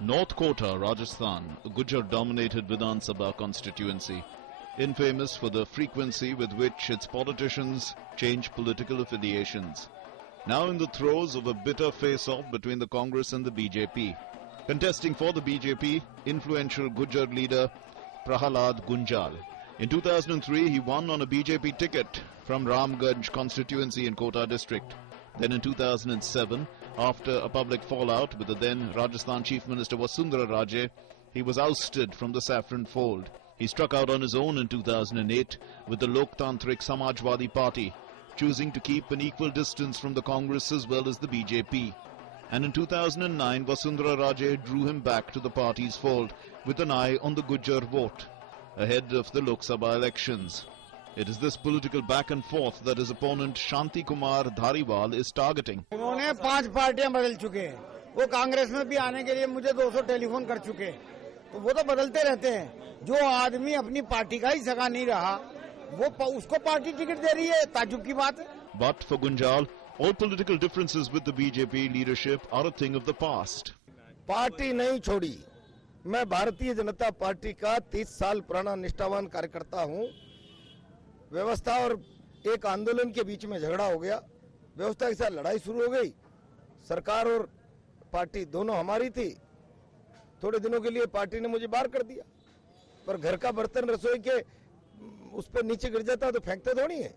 North Kota, Rajasthan, a Gujar-dominated Vidhan Sabha constituency, infamous for the frequency with which its politicians change political affiliations. Now in the throes of a bitter face-off between the Congress and the BJP. Contesting for the BJP, influential Gujar leader Prahalad Gunjal. In 2003, he won on a BJP ticket from Ramganj constituency in Kota district. Then in 2007, after a public fallout with the then Rajasthan Chief Minister Vasundhara Raje, he was ousted from the saffron fold. He struck out on his own in 2008 with the Loktantrik Samajwadi Party, choosing to keep an equal distance from the Congress as well as the BJP. And in 2009, Vasundhara Raje drew him back to the party's fold with an eye on the Gujar vote, ahead of the Lok Sabha elections. It is this political back and forth that his opponent Shanti Kumar Dhariwal is targeting. उन्होंने 5 पार्टियां बदल चुके हैं। वो कांग्रेस में भी आने के लिए मुझे 200 टेलीफोन कर चुके हैं। तो वो तो बदलते रहते हैं। जो आदमी अपनी पार्टी का ही सगा नहीं रहा, वो उसको पार्टी टिकट दे रही है, ताज्जुब की बात है। But for Gunjal, all political differences with the BJP leadership are a thing of the past. Party नहीं छोड़ी। मैं भारतीय जनता पार्टी का 30 साल पुराना निष्ठावान कार्यकर्ता हूं। व्यवस्था और एक आंदोलन के बीच में झगड़ा हो गया, व्यवस्था के साथ लड़ाई शुरू हो गई। सरकार और पार्टी दोनों हमारी थी। थोड़े दिनों के लिए पार्टी ने मुझे बाहर कर दिया, पर घर का बर्तन रसोई के उस पर नीचे गिर जाता तो फेंकते थोड़ी है।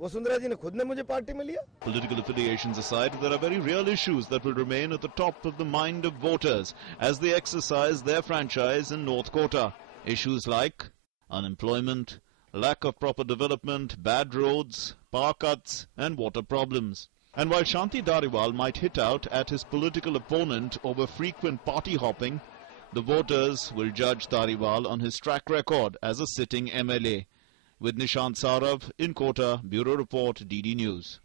वसुंधरा जी ने खुद ने मुझे पार्टी में लिया। Political affiliations aside, there are very real issues that will remain at the top of the mind of voters as they exercise their franchise in North Kota. Issues like unemployment, lack of proper development, bad roads, power cuts and water problems. And while Shanti Dhariwal might hit out at his political opponent over frequent party hopping, the voters will judge Dhariwal on his track record as a sitting MLA. With Nishant Sarav in Kota, Bureau Report, DD News.